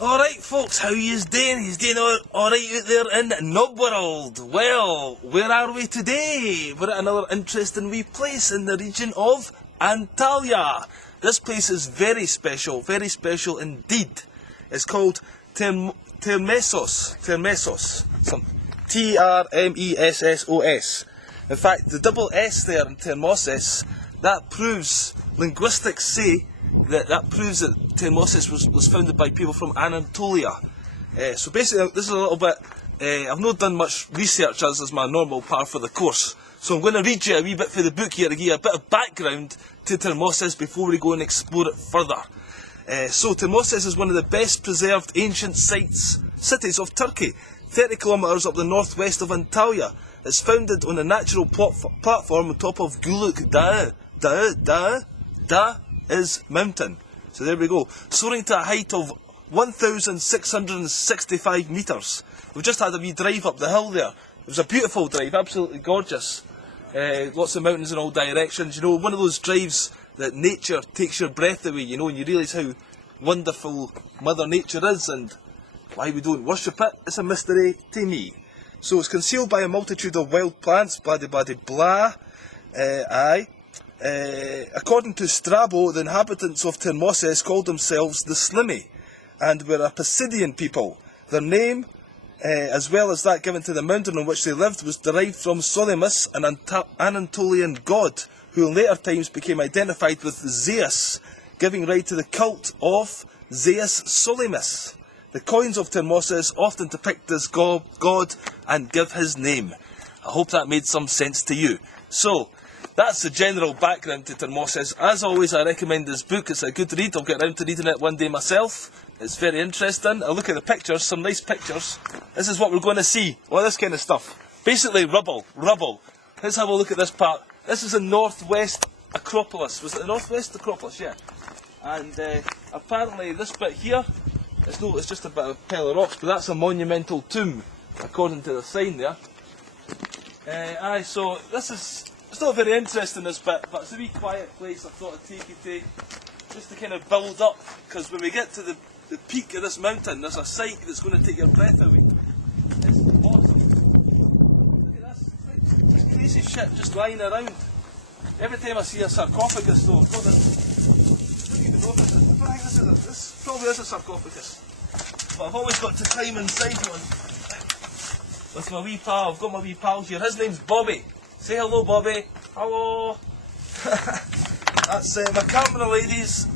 Alright folks, how yous doing? He's doing alright out there in Nob world. Well, where are we today? We're at another interesting wee place in the region of Antalya. This place is very special indeed. It's called Termessos. Some T-R-M-E-S-S-O-S. In fact, the double S there in Termessos, that proves, linguistics say, that proves that Termessos was founded by people from Anatolia. So basically, this is a little bit, I've not done much research as is my normal part for the course. So I'm going to read you a wee bit for the book here to give you a bit of background to Termessos before we go and explore it further. So Termessos is one of the best preserved ancient cities of Turkey, 30 kilometres up the northwest of Antalya. It's founded on a natural platform on top of Guluk Da is mountain. So there we go. Soaring to a height of 1,665 metres. We've just had a wee drive up the hill there. It was a beautiful drive, absolutely gorgeous. Lots of mountains in all directions. You know, one of those drives that nature takes your breath away, you know, and you realise how wonderful Mother Nature is and why we don't worship it. It's a mystery to me. So it's concealed by a multitude of wild plants, blah blah blah. According to Strabo, the inhabitants of Termessos called themselves the Slimy and were a Pisidian people. Their name, as well as that given to the mountain on which they lived, was derived from Solymus, an Anatolian god, who in later times became identified with Zeus, giving rise to the cult of Zeus Solymus. The coins of Termessos often depict this god and give his name. I hope that made some sense to you. So, that's the general background to Termessos. As always, I recommend this book. It's a good read. I'll get around to reading it one day myself. It's very interesting. I look at the pictures, some nice pictures. This is what we're going to see. All this kind of stuff. Basically rubble. Let's have a look at this part. This is the Northwest Acropolis. Was it the Northwest Acropolis? Yeah. And apparently this bit here, it's just a bit of pile of rocks, but that's a monumental tomb, according to the sign there. So this is... It's not very interesting, this bit, but it's a wee quiet place I thought I'd take you to, just to kind of build up, because when we get to the peak of this mountain, there's a sight that's going to take your breath away. It's the bottom. Look at this, this crazy shit just lying around. Every time I see a sarcophagus though, I've got this, I don't even know if this probably is a sarcophagus, but I've always got to climb inside one. With my wee pal, I've got my wee pal here, his name's Bobby. Say hello, Bobby. Hello. That's my camera lady's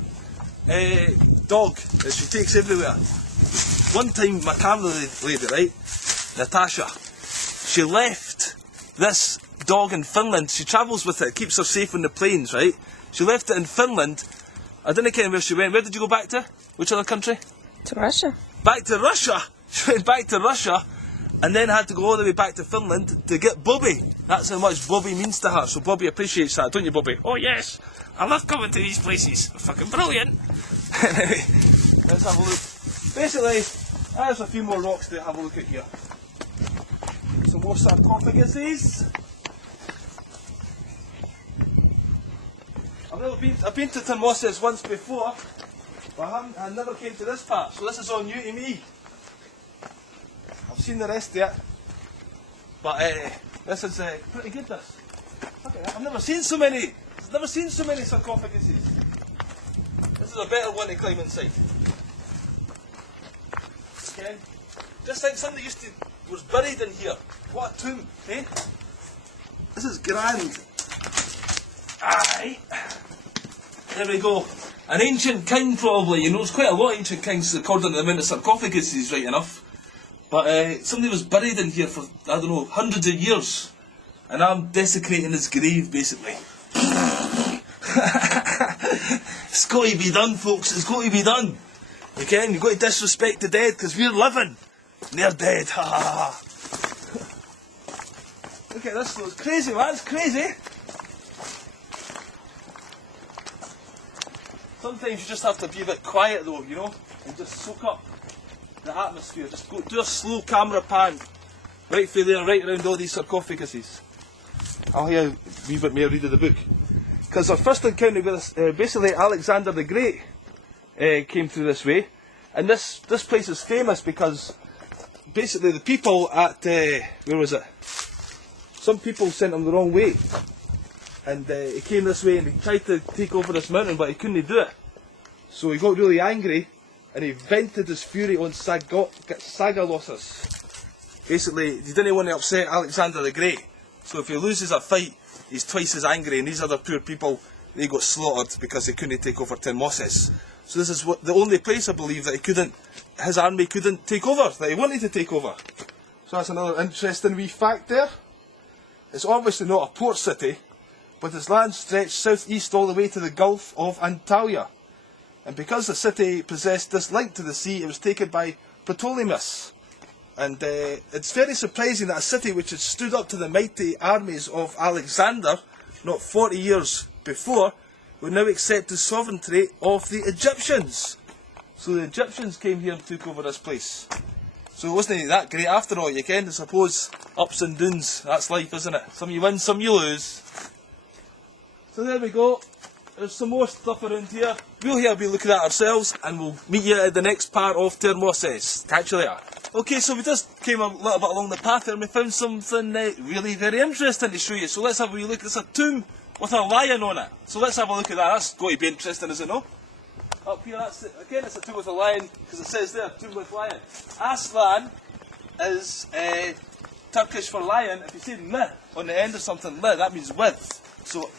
dog that she takes everywhere. One time, my camera lady, right, Natasha, she left this dog in Finland. She travels with it, keeps her safe on the planes, right? She left it in Finland. I didn't care where she went. Where did you go back to? Which other country? To Russia. Back to Russia? She went back to Russia. And then had to go all the way back to Finland to get Bobby. That's how much Bobby means to her. So Bobby appreciates that, don't you, Bobby? Oh yes, I love coming to these places. They're fucking brilliant. Anyway, let's have a look. Basically, there's a few more rocks to have a look at here. Some more sarcophaguses. I've been to Termessos once before, but I never came to this part. So this is all new to me. I've seen the rest of it, but this is pretty good. This, look at that. I've never seen so many sarcophaguses. This is a better one to climb inside. Okay, just like something was buried in here. What a tomb, eh? This is grand. Aye. There we go. An ancient king, probably. You know, there's quite a lot of ancient kings according to the amount of sarcophaguses, right enough. But somebody was buried in here for, I don't know, hundreds of years. And I'm desecrating his grave, basically. It's got to be done, folks. It's got to be done. Okay? You've got to disrespect the dead, because we're living. And they're dead. Ha ha ha. Look at this. It's crazy, man. It's crazy. Sometimes you just have to be a bit quiet, though, you know? And just soak up the atmosphere. Just go do a slow camera pan right through there, right around all these sarcophaguses. I'll hear a wee bit more read of the book. Because our first encounter with basically Alexander the Great came through this way, And this place is famous because basically the people at, where was it? Some people sent him the wrong way. And he came this way and he tried to take over this mountain, but he couldn't do it. So he got really angry and he vented his fury on Sagalossus. Basically, he didn't want to upset Alexander the Great. So if he loses a fight, he's twice as angry, and these other poor people, they got slaughtered because they couldn't take over Termessos. So this is the only place, I believe, that his army couldn't take over, that he wanted to take over. So that's another interesting wee fact there. It's obviously not a port city, but its land stretched southeast all the way to the Gulf of Antalya. And because the city possessed this link to the sea, it was taken by Ptolemy. And it's very surprising that a city which had stood up to the mighty armies of Alexander, not 40 years before, would now accept the sovereignty of the Egyptians. So the Egyptians came here and took over this place. So it wasn't that great after all, you can. I suppose ups and downs, that's life, isn't it? Some you win, some you lose. So there we go. There's some more stuff around here. We'll here be looking at ourselves, and we'll meet you at the next part of Termessos. Catch you later. Okay, so we just came a little bit along the path here and we found something really very interesting to show you. So let's have a wee look. It's a tomb with a lion on it. So let's have a look at that. That's going to be interesting, is it not? Up here, that's it. Again, it's a tomb with a lion, because it says there, tomb with lion. Aslan is Turkish for lion. If you say li on the end of something, li, that means with. So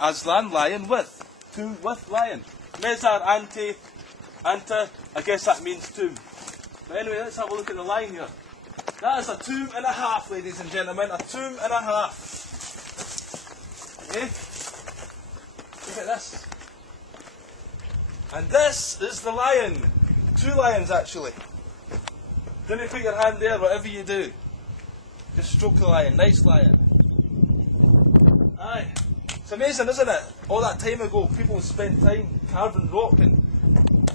Aslan, lion, with. Tomb with lion. Mezar, anta, I guess that means tomb. But anyway, let's have a look at the lion here. That is a tomb and a half, ladies and gentlemen. A tomb and a half. Okay? Look at this. And this is the lion. 2 lions, actually. Don't put your hand there, whatever you do. Just stroke the lion. Nice lion. Aye. It's amazing, isn't it? All that time ago, people spent time carving rock, and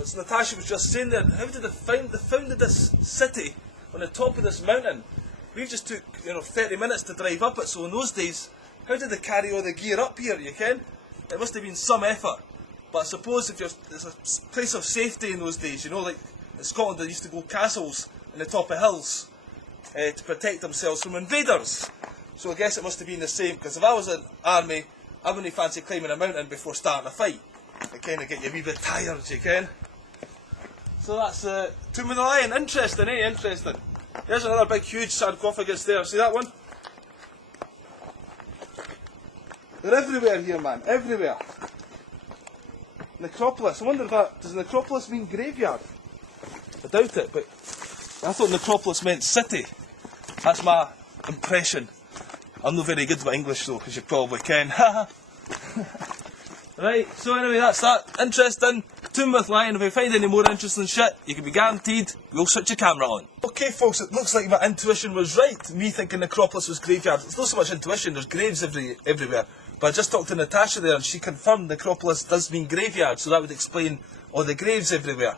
as Natasha was just saying there, how did they founded this city on the top of this mountain? We just took 30 minutes to drive up it, so in those days, how did they carry all the gear up here, you ken? It must have been some effort. But I suppose if there's a place of safety in those days, like in Scotland they used to go castles in the top of hills to protect themselves from invaders. So I guess it must have been the same, because if I was an army, I wouldn't fancy climbing a mountain before starting a fight. It kind of get you a wee bit tired, you ken. So that's Tomb of the Lion. Interesting, eh? Interesting. There's another big huge sarcophagus there. See that one? They're everywhere here, man. Everywhere. Necropolis. I wonder if does necropolis mean graveyard? I doubt it, but I thought necropolis meant city. That's my impression. I'm not very good with English though, as you probably can. Right, so anyway, that's that. Interesting. Tomb with lion. If we find any more interesting shit, you can be guaranteed we'll switch your camera on. Okay folks, it looks like my intuition was right. Me thinking necropolis was graveyard. It's not so much intuition, there's graves everywhere. But I just talked to Natasha there and she confirmed necropolis does mean graveyard, so that would explain all the graves everywhere.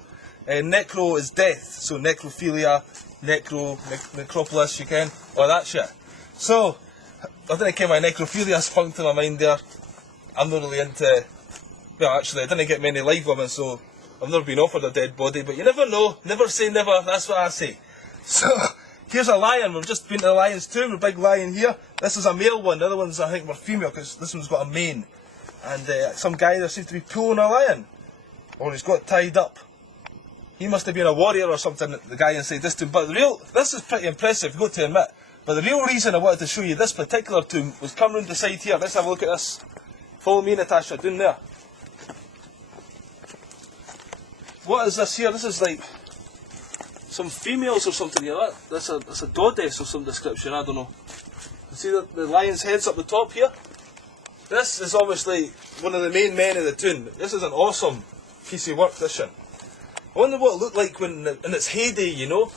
Necro is death, so necrophilia, necropolis, you can, all that shit. So, I didn't get my necrophilia spunk to my mind there. I'm not really into, well actually I didn't get many live women, so I've never been offered a dead body, but you never know, never say never, that's what I say. So, here's a lion. We've just been to the lion's tomb, a big lion here. This is a male one, the other ones I think were female because this one's got a mane. And some guy there seems to be pulling a lion. Or he's got it tied up. He must have been a warrior or something, the guy inside this tomb. But this is pretty impressive, you've got to admit. But the real reason I wanted to show you this particular tomb was come round the side here. Let's have a look at this. Follow me, Natasha, down there. What is this here? This is like some females or something here. That's a goddess of some description, I don't know. You see the lion's head's up the top here? This is obviously one of the main men of the tomb. This is an awesome piece of work, this one. I wonder what it looked like when in its heyday, you know?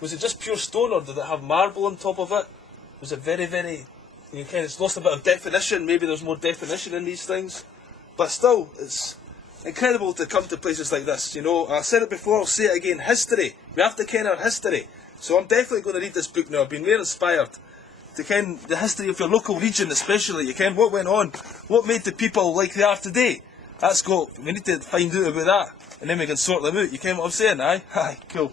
Was it just pure stone or did it have marble on top of it? Was it very, very, it's lost a bit of definition, maybe there's more definition in these things. But still, it's incredible to come to places like this, I said it before, I'll say it again, history. We have to ken our history. So I'm definitely going to read this book now. I've been very inspired to ken the history of your local region especially, what went on, what made the people like they are today. That's got, we need to find out about that, and then we can sort them out. You get what I'm saying, aye? Aye, cool.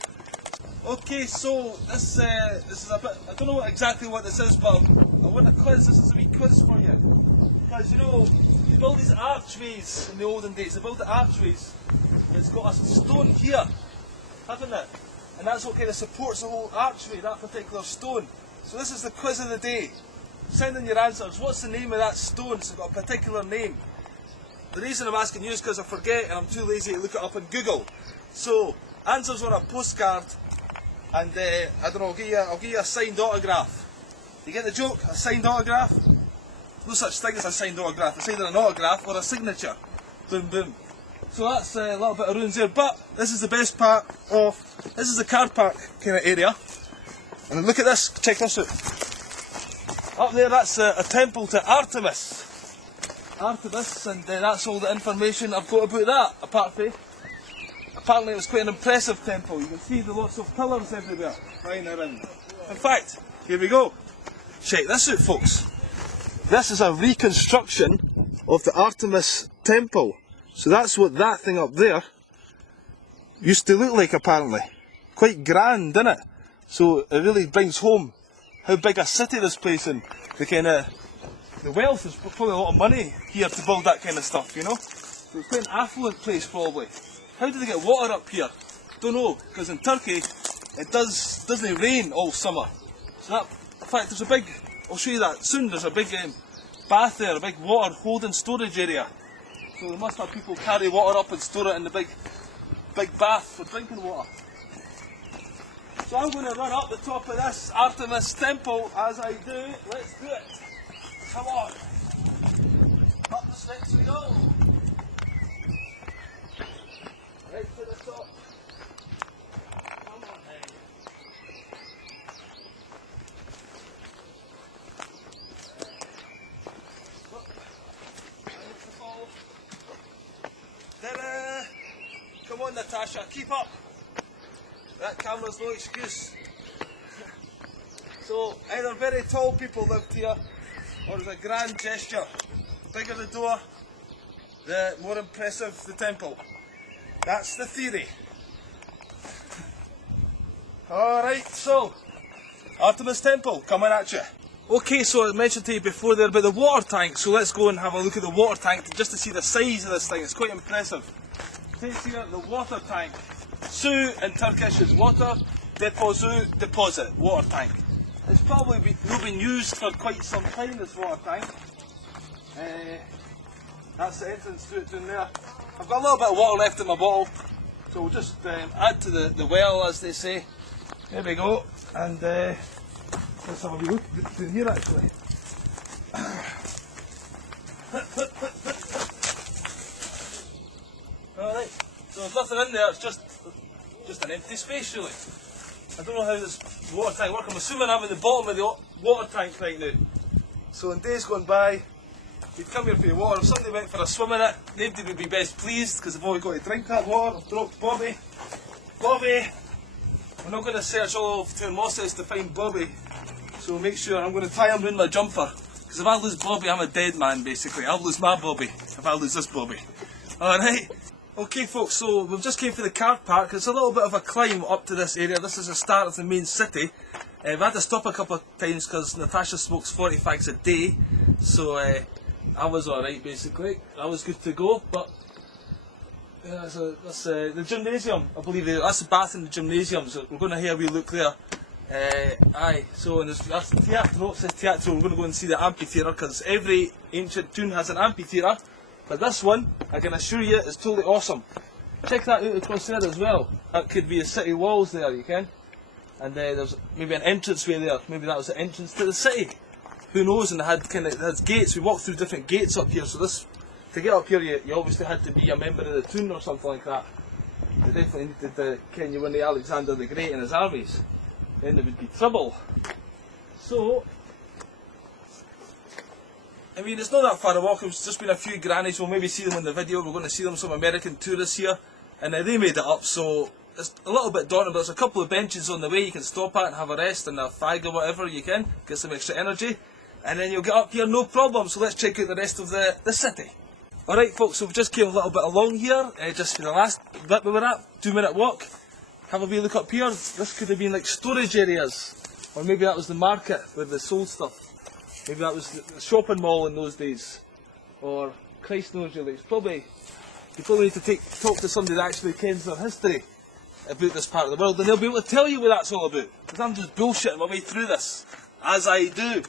Okay, so this is a bit, I don't know exactly what this is, but I want a quiz. This is a wee quiz for you. Because you know, you build these archways in the olden days. They build the archways. It's got a stone here, hasn't it? And that's what kind of supports the whole archway, that particular stone. So this is the quiz of the day. Send in your answers. What's the name of that stone? So it's got a particular name. The reason I'm asking you is because I forget and I'm too lazy to look it up on Google. So, answers on a postcard, and I don't know, I'll give you a signed autograph. You get the joke? A signed autograph? No such thing as a signed autograph. It's either an autograph or a signature. Boom, boom. So that's a little bit of ruins there, but this is the best part of, this is the car park kind of area. And look at this, check this out. Up there, that's a temple to Artemis. Artemis, and that's all the information I've got about that, apparently it was quite an impressive temple. You can see the lots of pillars everywhere, flying around. In fact, here we go. Check this out, folks. This is a reconstruction of the Artemis temple. So that's what that thing up there used to look like, apparently. Quite grand, isn't it? So it really brings home how big a city this place is. The wealth is probably a lot of money here to build that kind of stuff, you know? So it's quite an affluent place, probably. How do they get water up here? Don't know, because in Turkey it doesn't rain all summer. So that, in fact, there's a big, I'll show you that soon, there's a big bath there, a big water holding storage area. So they must have people carry water up and store it in the big bath for drinking water. So I'm going to run up the top of this Artemis temple. As I do, let's do it. Come on. Up the steps we go. Right to the top. Come on, hey. Ta-da! Come on, Natasha, keep up. That camera's no excuse. So, either very tall people lived here, or it's a grand gesture. The bigger the door, the more impressive the temple. That's the theory. Alright, so, Artemis Temple, coming at you. Okay, so I mentioned to you before there about the water tank, so let's go and have a look at the water tank just to see the size of this thing. It's quite impressive. It says here the water tank. Su in Turkish is water, deposu, deposit, water tank. It's probably not been used for quite some time, this water tank. That's the entrance to it down there. I've got a little bit of water left in my bottle, so we'll just add to the well, as they say. There we go, and let's have a wee look down here actually. Alright, so there's nothing in there, it's just an empty space really. I don't know how this water tank works. I'm assuming I'm at the bottom of the water tank right now. So in days gone by, you'd come here for your water. If somebody went for a swim in it, nobody would be best pleased because they've always got to drink that water. I've dropped Bobby. Bobby! We're not going to search all of Termessos to find Bobby. So make sure I'm going to tie him around my jumper. Because if I lose Bobby, I'm a dead man basically. I'll lose my Bobby if I lose this Bobby. Alright? Okay folks, so we've just came for the car park. It's a little bit of a climb up to this area. This is the start of the main city. I've had to stop a couple of times because Natasha smokes 40 fags a day. So I was alright basically. I was good to go, but yeah, so that's the gymnasium, I believe. That's the bath in the gymnasium, so we're going to have a wee look there. Aye, so and that's the teatro, it says teatro. We're going to go and see the amphitheatre because every ancient town has an amphitheatre. But this one, I can assure you, is totally awesome. Check that out across there as well. That could be the city walls there, you can. And there's maybe an entranceway there. Maybe that was the entrance to the city. Who knows? And it had gates. We walked through different gates up here. So this, to get up here, you obviously had to be a member of the town or something like that. They definitely needed to ken you win Alexander the Great and his armies. Then there would be trouble. So, I mean, it's not that far a walk. It's just been a few grannies. We'll maybe see them in the video. We're going to see them, some American tourists here, and they made it up. So it's a little bit daunting, but there's a couple of benches on the way you can stop at and have a rest and a fag or whatever you can, get some extra energy, and then you'll get up here no problem. So let's check out the rest of the city. Alright folks, so we just came a little bit along here, just for the last bit we were at, 2-minute walk. Have a wee look up here. This could have been like storage areas, or maybe that was the market where they sold stuff. Maybe that was the shopping mall in those days, or Christ knows really. You probably need to talk to somebody that actually kens their history about this part of the world, and they'll be able to tell you what that's all about. Because I'm just bullshitting my way through this, as I do.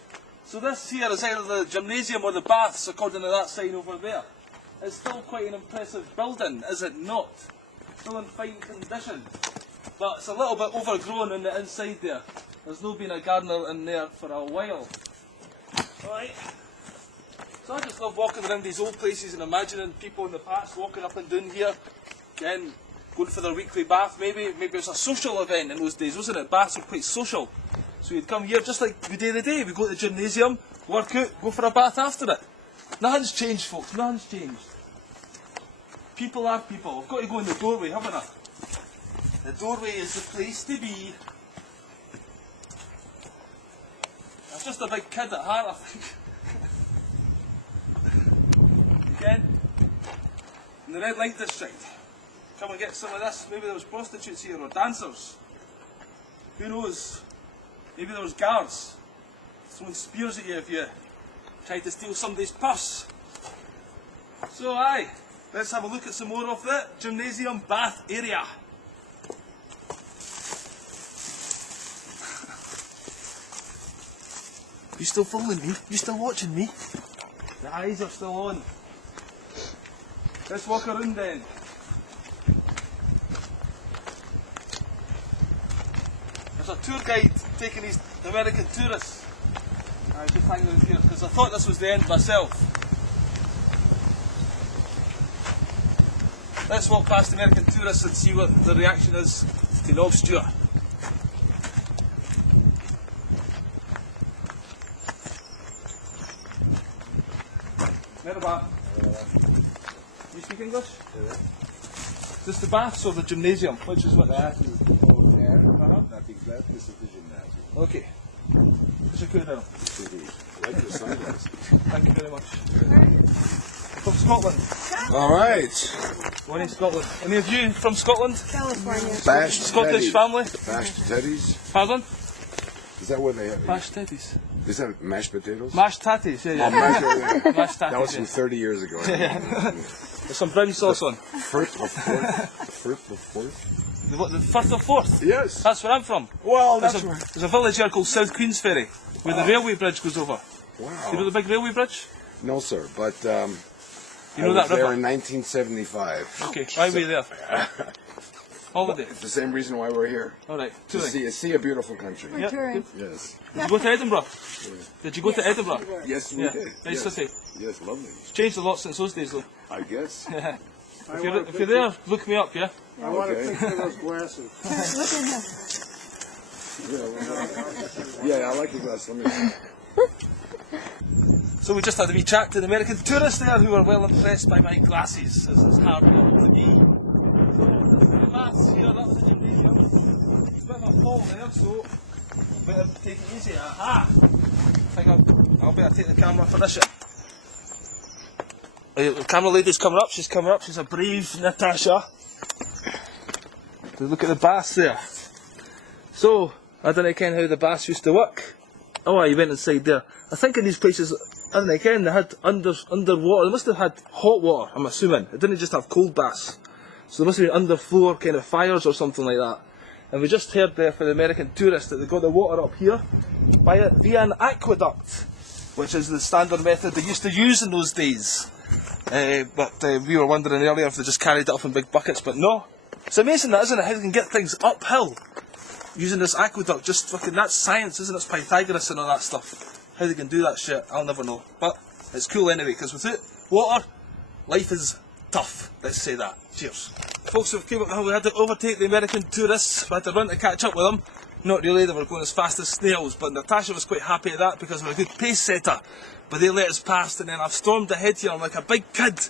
So this here is either the gymnasium or the baths, according to that sign over there. It's still quite an impressive building, is it not? Still in fine condition. But it's a little bit overgrown on the inside there. There's not been a gardener in there for a while. Right. So I just love walking around these old places and imagining people in the past walking up and down here. Again, going for their weekly bath maybe. Maybe it was a social event in those days, wasn't it? Baths were quite social. So you'd come here just like we do today. We go to the gymnasium, work out, go for a bath after it. Nothing's changed, folks, nothing's changed. People are people. I've got to go in the doorway, haven't I? The doorway is the place to be. I'm just a big kid at heart, I think. Again, in the red light district. Come and get some of this. Maybe there was prostitutes here or dancers. Who knows? Maybe there was guards. Someone spears at you if you try to steal somebody's purse. So aye, let's have a look at some more of the gymnasium bath area. You still following me? You still watching me? The eyes are still on. Let's walk around then. There's a tour guide taking these American tourists. I'm just hanging around here because I thought this was the end myself. Let's walk past the American tourists and see what the reaction is to Nob Stewart. Merhaba. You speak English? Yeah. Is this the baths or the gymnasium? Which is what? That is over there. Nothing left. This is the gymnasium. Okay. Teşekkür ederim. Like your sunglasses. Thank you very much. From Scotland. All right. One in Scotland. Any of you from Scotland? California. Bashed Scottish teddies. family? Bashed teddies. Pardon? Is that what they have? Mashed tatties. Is that mashed potatoes? Mashed tatties, yeah, Oh, yeah. mashed, Mashed that was tatties, from yeah. 30 years ago. There's some brown sauce on. First or fourth? First or fourth? The Firth of Forth? Yes. That's where I'm from. Well, There's that's a, where. there's a village here called South Queensferry, where the railway bridge goes over. Wow. You know the big railway bridge? No, sir. But You know I was that there river? in 1975. Okay, why were you there? Holiday. It's the same reason why we're here. Alright, To touring. see a beautiful country. Yeah, touring. good. Yes. Did you go to Edinburgh? Did you go to Edinburgh? Yes, we Yeah, did. nice yes. city. Yes, lovely. It's changed a lot since those days though. I guess. If you're there, look me up, yeah? I want to Okay. picture those glasses. Look at him. Yeah, I like your glass. Let me. So we just had a wee chat to the American tourists there who were well impressed by my glasses, as is hard to be. So this is the baths here, that's the gymnasium. It's a bit of a fall there, so better take it easy. Aha! I think I'll better take the camera for this shit. The camera lady's coming up, she's a brave Natasha. Look at the baths there. So, I don't know again how the baths used to work. Oh, you went inside there. I think in these places, I don't know again, they had underwater, they must have had hot water, I'm assuming. It didn't just have cold baths. So there must have been underfloor kind of fires or something like that. And we just heard there for the American tourists that they got the water up here via an aqueduct, which is the standard method they used to use in those days. But we were wondering earlier if they just carried it up in big buckets, but no. It's amazing that, isn't it, how they can get things uphill using this aqueduct. Just fucking, that's science, isn't it? It's Pythagoras and all that stuff. How they can do that shit, I'll never know. But it's cool anyway, because without water, life is tough. Let's say that. Cheers. Folks, we had to overtake the American tourists. We had to run to catch up with them. Not really, they were going as fast as snails, but Natasha was quite happy at that because we're a good pace setter. But they let us past, and then I've stormed ahead here, I'm like a big kid.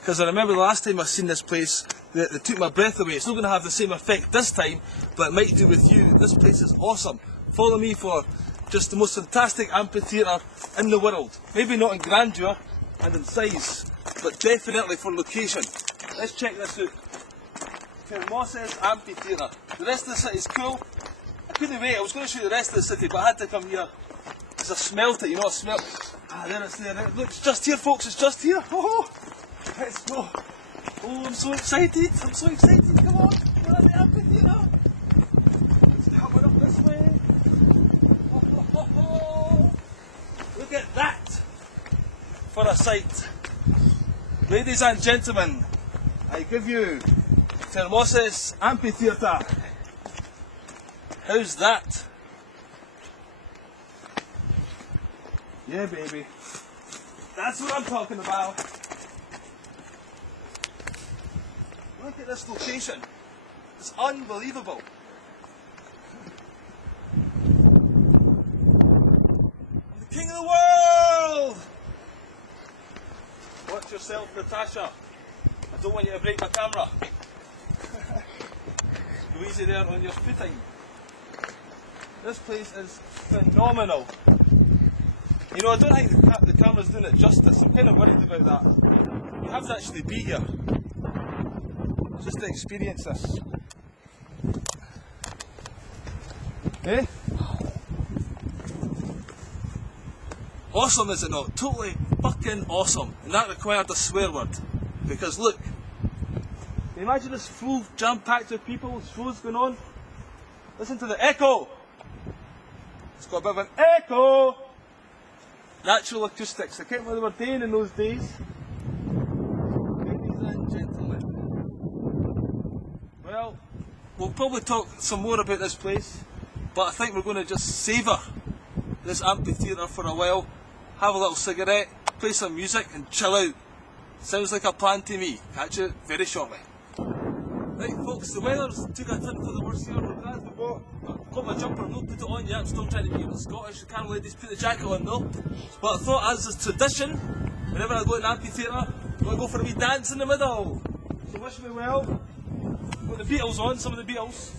Because I remember the last time I've seen this place, they took my breath away. It's not going to have the same effect this time, but it might do with you. This place is awesome. Follow me for just the most fantastic amphitheatre in the world. Maybe not in grandeur and in size, but definitely for location. Let's check this out. Termessos Amphitheatre. The rest of the city's cool. I couldn't wait, I was going to show you the rest of the city, but I had to come here. Because I smelt it, you know, I smelt. Ah, there it's there. Look, it's just here, folks, it's just here. Oh, let's go. Oh, I'm so excited. I'm so excited. Come on, we're at the amphitheatre. Let's come up this way. Oh. Look at that for a sight. Ladies and gentlemen, I give you Termessos Amphitheatre. How's that? Yeah, baby. That's what I'm talking about. Look at this location. It's unbelievable. I'm the king of the world! Watch yourself, Natasha. I don't want you to break my camera. Go easy there on your footing. This place is phenomenal. You know, I don't think the camera's doing it justice. I'm kind of worried about that. You have to actually be here just to experience this. Eh? Awesome, is it not? Totally fucking awesome. And that required a swear word. Because look, imagine this full jam-packed with people, this show's going on. Listen to the echo. It's got a bit of an echo. Natural acoustics. I can't remember what they were doing in those days. Ladies and gentlemen. Well, we'll probably talk some more about this place, but I think we're going to just savour this amphitheatre for a while, have a little cigarette, play some music and chill out. Sounds like a plan to me. Catch you very shortly. Right folks, the weather's took a turn for the worse here. We're glad we bought. I've got my jumper, I've not put it on yet. I'm still trying to keep it Scottish. The camera ladies put the jacket on though. But I thought, as is tradition, whenever I go to an amphitheatre, I'm going to go for a wee dance in the middle. So wish me well. Got the Beatles on, some of the Beatles.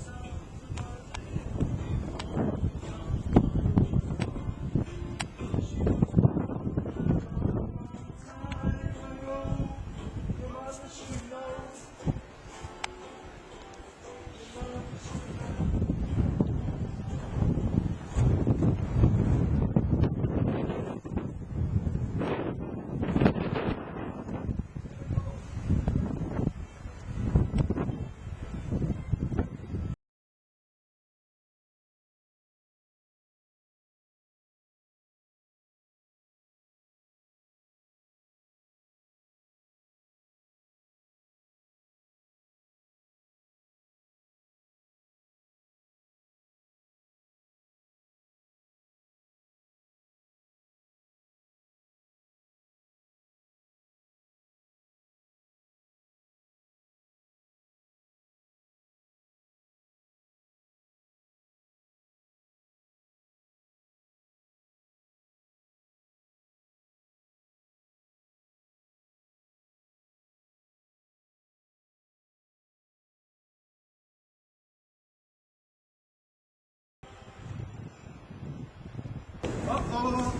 Uh-oh.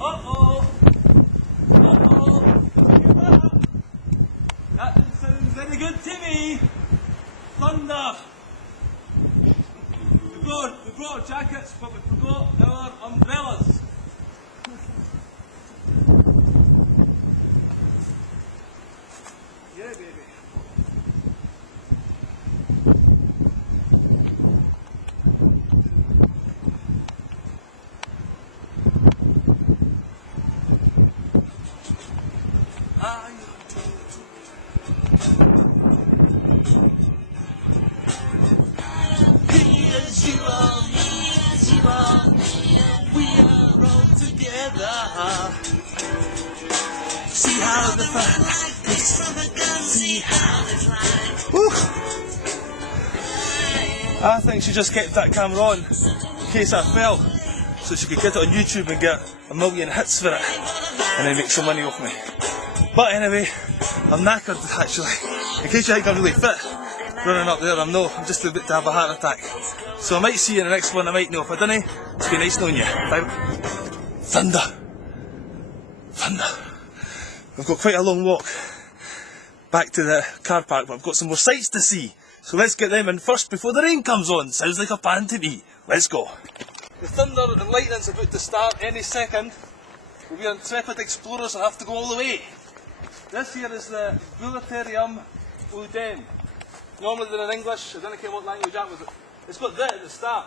Uh-oh. Uh-oh. That didn't sound very good to me. Thunder. We brought our jackets, but we forgot our umbrellas. Yeah, baby. See how the fun is. See how it's like. Woo. I think she just kept that camera on in case I fell, so she could get it on YouTube and get a million hits for it, and then make some money off me. But anyway, I'm knackered actually. In case you think I'm really fit, running up there, I'm just about to have a heart attack. So I might see you in the next one, I might know. If I don't, it's been nice knowing you. Bye. Thunder. Thunder. We've got quite a long walk back to the car park, but I've got some more sights to see. So let's get them in first before the rain comes on. Sounds like a plan to me. Let's go. The thunder and lightning's about to start any second. We are intrepid explorers and have to go all the way. This here is the Bullaterium Uden. Normally they're in English, I don't know what language that was. It's got that at the start,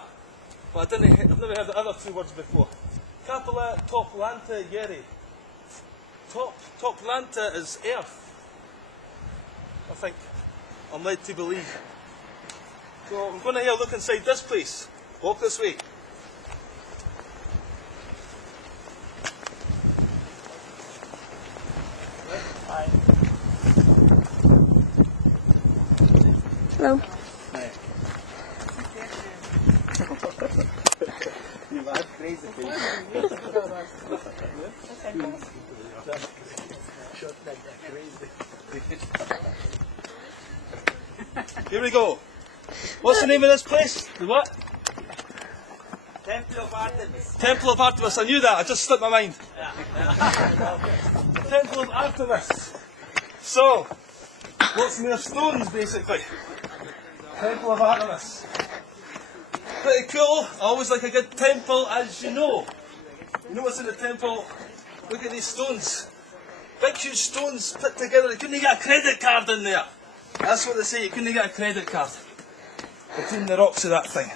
but I've never heard the other two words before. Capilla Toplanta Yeri. Toplanta is earth, I think. I'm led to believe. So I'm going to have a look inside this place. Walk this way. Hi. Hello. Hi. You are crazy. Here we go. What's the name of this place? The what? Temple of Artemis. Temple of Artemis. I knew that. I just slipped my mind. The Temple of Artemis. So, what's made of stones, basically? Temple of Artemis. Pretty cool. I always like a good temple, as you know. You know what's in the temple? Look at these stones. Big, huge stones put together. You couldn't get a credit card in there. That's what they say. You couldn't get a credit card between the rocks of that thing.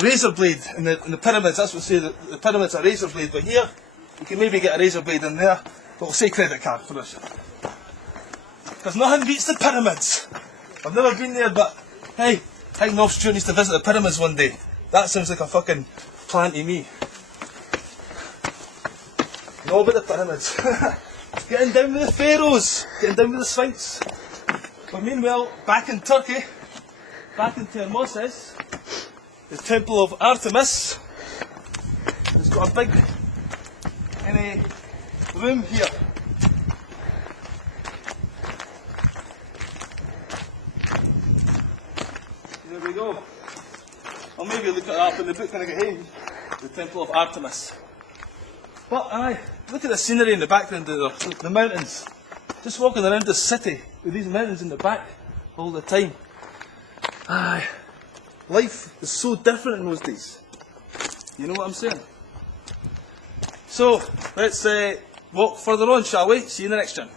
Razor blade in the pyramids. That's what they say. The pyramids are razor blade, but here you can maybe get a razor blade in there. But we'll say credit card for us. Because nothing beats the pyramids. I've never been there, but hey, I think Nob Stewart needs to visit the pyramids one day. That sounds like a fucking plan to me. Know about the pyramids. Getting down with the pharaohs. Getting down with the Sphinx. But meanwhile, back in Turkey, back in Termessos, the Temple of Artemis has got a big room here. There we go. I'll maybe look it up in the book when I get home. The Temple of Artemis. But aye, look at the scenery in the background there, the mountains. Just walking around the city with these mountains in the back all the time. Aye, life is so different in those days. You know what I'm saying? So, let's walk further on, shall we? See you in the next one.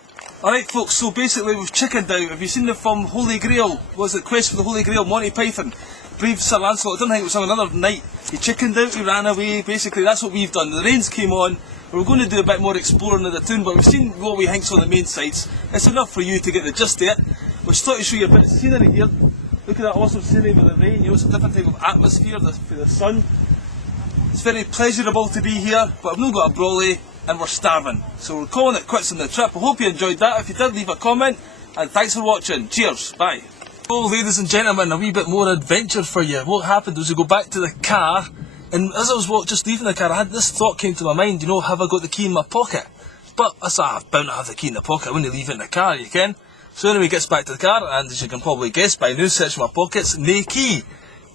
Alright folks, so basically we've chickened out. Have you seen the film Holy Grail? Was it Quest for the Holy Grail? Monty Python. Brave Sir Lancelot. I don't think it was on another night. He chickened out, he ran away. Basically that's what we've done. The rains came on. We were going to do a bit more exploring of the town, but we've seen what we think's on the main sites. It's enough for you to get the gist of it. We just thought to show you a bit of scenery here. Look at that awesome scenery with the rain. You know, it's a different type of atmosphere for the sun. It's very pleasurable to be here, but I've not got a brolly and we're starving. So we're calling it quits on the trip. I hope you enjoyed that. If you did, leave a comment. And thanks for watching. Cheers. Bye. Oh, ladies and gentlemen, a wee bit more adventure for you. What happened was we go back to the car, and as I was just leaving the car, I had this thought came to my mind, you know, have I got the key in my pocket? But I said, I'm bound to have the key in the pocket, I wouldn't leave it in the car, you can. So anyway, gets back to the car, and as you can probably guess by now, search my pockets, no key.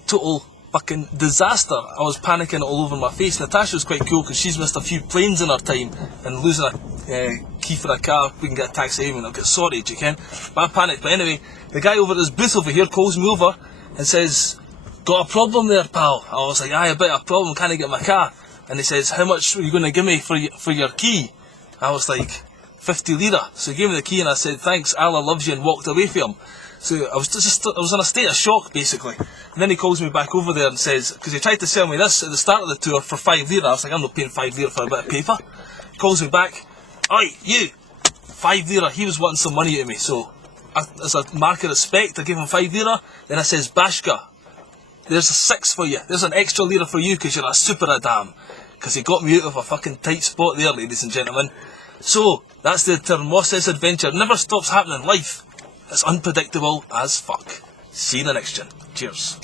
Total fucking disaster. I was panicking all over my face. Natasha was quite cool because she's missed a few planes in her time, and losing a key for a car, we can get a taxi home and I'll get sorted, you can. But I panicked. But anyway, the guy over at his booth over here calls me over and says, got a problem there, pal? I was like, aye, a bit of a problem, can't get my car. And he says, how much are you going to give me for your key? I was like, 50 lira. So he gave me the key and I said, thanks, Allah loves you, and walked away from him. So I was in a state of shock, basically. And then he calls me back over there and says, because he tried to sell me this at the start of the tour for 5 lira. I was like, I'm not paying 5 lira for a bit of paper. He calls me back, oi, you, 5 lira. He was wanting some money out of me, so as a mark of respect, I gave him 5 lira. Then I says, Bashka, there's a 6 for you. There's an extra lira for you because you're a super adam. Because he got me out of a fucking tight spot there, ladies and gentlemen. So, that's the Termessos adventure. Never stops happening in life. It's unpredictable as fuck. See you in the next one. Cheers.